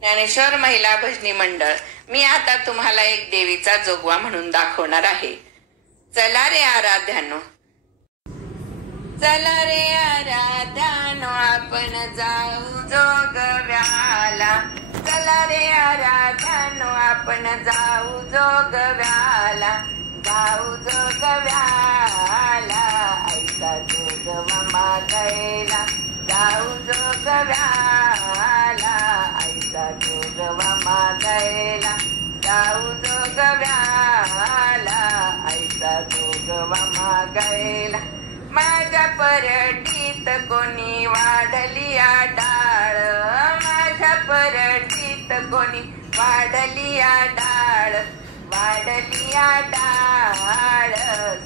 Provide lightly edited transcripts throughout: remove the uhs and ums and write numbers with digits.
ज्ञानेश्वर महिला भजनी मंडळ. मी आता तुम्हाला एक देवीचा जोगवा म्हणून दाखवणार आहे. चला रे आराध्यानो, चला रे आराध्यानो, आपण जाऊ जोगव्याला. चला रे आराध्यानो, आपण जाऊ जोगव्याला. जाऊ जोगव्याला, ऐका जोगवा मागायला. जाऊ जोगव्याला, ऐका जोगवा मागायला. जाऊ जोगव्याला, ऐका जोगवा मागायला. माझ्या परडीत कोणी वाढली डाळ. माझ्या परडीत कोणी वाढली डाळ. वाढली डाळ,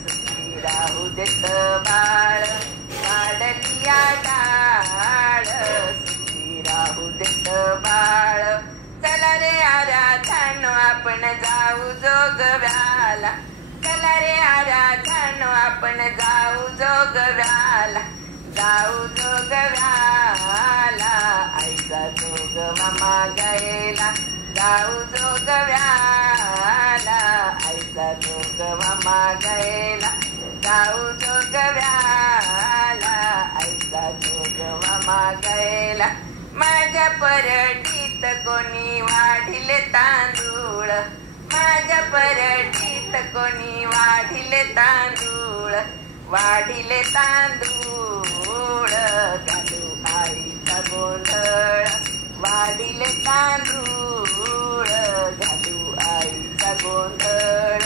सुखी राहू देत बाळ. वाढली डाळ, सुखी राहू देत बाळ. चला रे आराध्यानो, आपण जाऊ जोगव्याला. चला रे आराध्यानो, आपण जाऊ जोगव्याला. जाऊ जोगव्याला, ऐका जोगवा मागायला. जाऊ जोगव्याला, ऐका जोगवा मागायला. जाऊ जोगव्याला, ऐका जोगवा मागायला. माझ्या परडीत कोणी वाढिले तांदूळ. माझ्या परडीत कोणी वाढिले तांदूळ. वाढिले तांदूळ, घालू आईचा गोंधळ. वाढिले तांदूळ, घालू आईचा गोंधळ.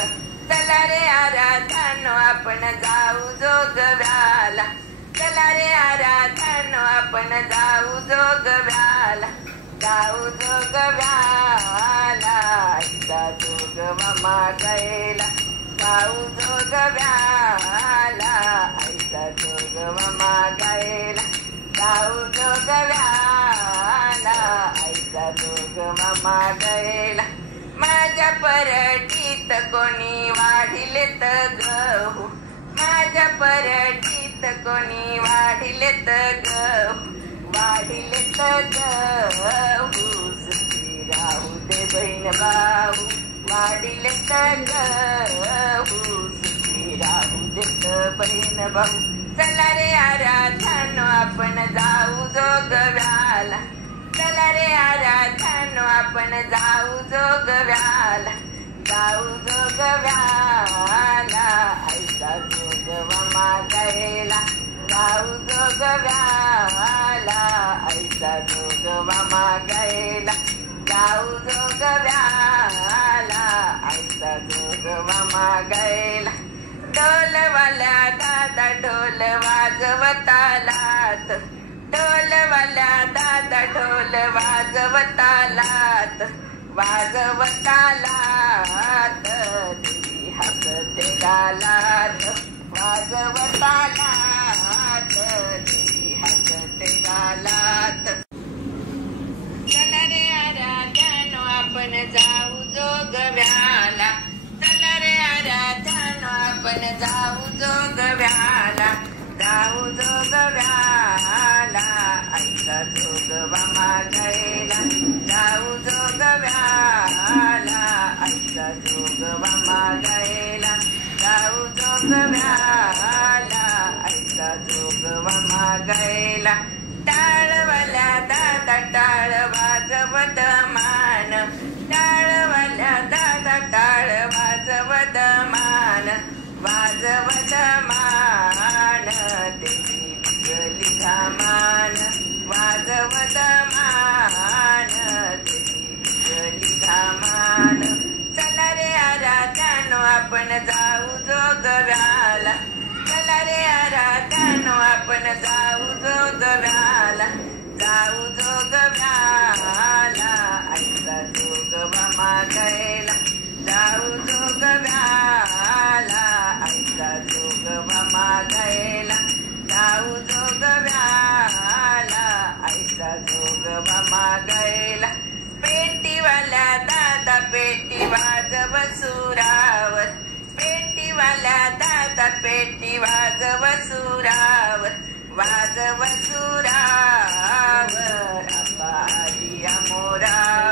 चला रे आराध्यानो, आपण जाऊ जोगव्याला. चला रे आराध्यानो, आपण जाऊ जोगव्याला. जाऊ जोगव्याला, ऐका जोगवा मागायला. जाऊ जोगव्याला, ऐका जोगवा मागायला. जाऊ जोगव्याला, ऐका जोगवा मागायला. माझ्या परडीत कोणी वाढिलेत गहू. माझ्या परडीत कोणी वाढिलेत गहू. वाढिलेत गहू, सुखी राहू दे बहीण भाऊ. वाढिलेत गहू, सुखी राहू देत बहीण भाऊ. चला रे आराध्यानो, आपण जाऊ जोगव्याला. चला रे आराध्यानो, आपण जाऊ जोगव्याला. जाऊ जोगव्याला, ऐका जोगवा मागायला. जाऊ जोगव्याला, ऐका जोगवा मागायला. जाऊ जोगव्याला, ऐका जोगवा मागायला. ढोलवाल्या दादा ढोल वाजवतालात. ढोलवाल्या दादा ढोल वाजवतालात. वाजवतालात, देवी हसते गालात. वाजवतालात, देवी हसते गालात. चला रे आराध्यानो, आपण जाऊ जोगव्याला. चला रे आराध्यानो, आपण जाऊ जोगव्याला. जाऊ जोगव्याला, ऐका जोगवा मागायला. जाऊ जोगव्याला, ऐका जोगवा मागायला. जाऊ जोगव्याला, ऐका जोगवा मागायला. टाळवाल्या दादा टाळ वाजवत मान. टाळवाल्या दादा टाळ वाजवत मान. वाजवत मान, देवी विजली धामान. वाजवत मान, देवी विजली धामान. चला रे आराध्यानो, आपण जाऊ जोगव्याला. चला रे आराध्यानो, आपण जाऊ जोगव्याला. जाऊ जोगव्याला, ऐका जोगवा मागायला. जाऊ जोगव्याला, ऐका जोगवा मागायला. जाऊ जोगव्याला, ऐका जोगवा मागायला. पेटीवाल्या दादा पेटी वाजव सुरावर. पेटीवाल्या दादा पेटी वाजव सुरावर. वाजव सुरावर, आबा आलिया मोरावर.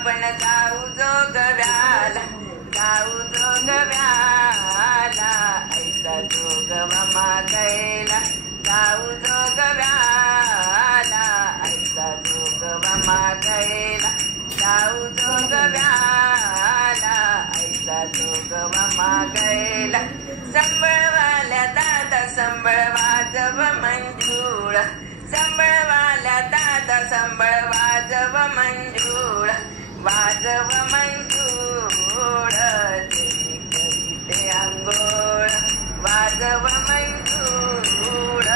आपण जाऊ जोगव्याला, जाऊ जोगव्याला, ऐसा जोगवा मागायला, जाऊ जोगव्याला, ऐसा जोगवा मागायला, जाऊ जोगव्याला, ऐसा जोगवा मागायला. संबळवाल्या दादा संबळ वाजव मंजूळ, संबळवाल्या दादा संबळ वाजव मंजूळ, वाजव मंजूळ, देवी करीते अंघोळ, वाजव मंजूळ,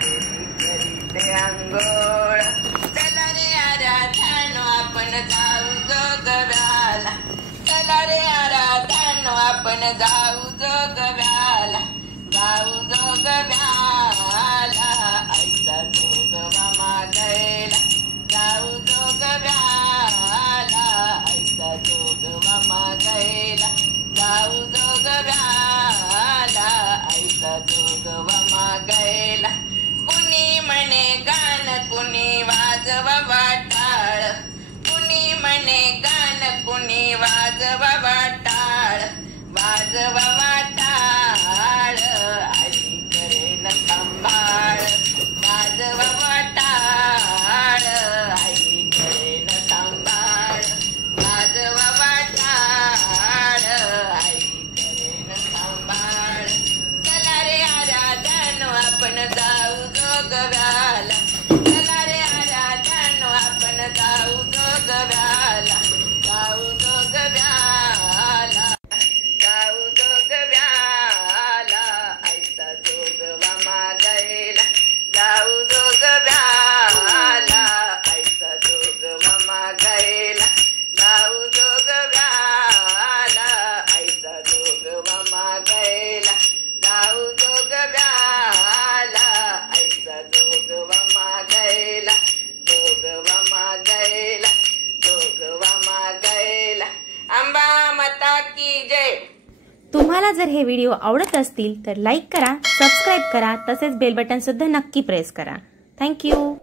देवी करीते अंघोळ. चला रे आराधानो आपण जाऊ जोगव्याला, चला रे आराधानो आपण जाऊ जोगव्याला, जाऊ जोगव्याला, ऐसा जोगवा मागायला, जाऊ जोगव्याला, ऐसा जोगवा मागायला, जाऊ जोगव्याला, ऐसा जोगवा मागायला. कुणी म्हणे गाण कुणी वाजवा वाटाळ, कुणी म्हणे गाण कुणी वाजवा वाटाळ, वाजवा वाटाळ, आई करेन सांभाळ, वाजवा वाटाळ, आई करेन सांभाळ, वाजवा वाटाळ, आई करेन सांभाळ. चला रे आराधानो आपण जाऊ जोगव्याला, चला रे आराधानो आपण जाऊ जोगव्याला, जाऊ जोगव्याला, जाऊ जोगव्याला, ऐसा जोगवा मागायला, जाऊ जोगव्याला, ऐसा जोगवा मागायला, जाऊ जोगव्याला, ऐसा जोगवा मागायला, जाऊ जोगव्याला, ऐसा जोगवा मागायला, जोगवा मागायला, जोगवा मागायला. अंबा माता की जय. तुम्हाला जर हे व्हिडिओ आवडत असतील तर लाईक करा, सबस्क्राईब करा, तसेच बेल बटन सुद्धा नक्की प्रेस करा. थँक्यू.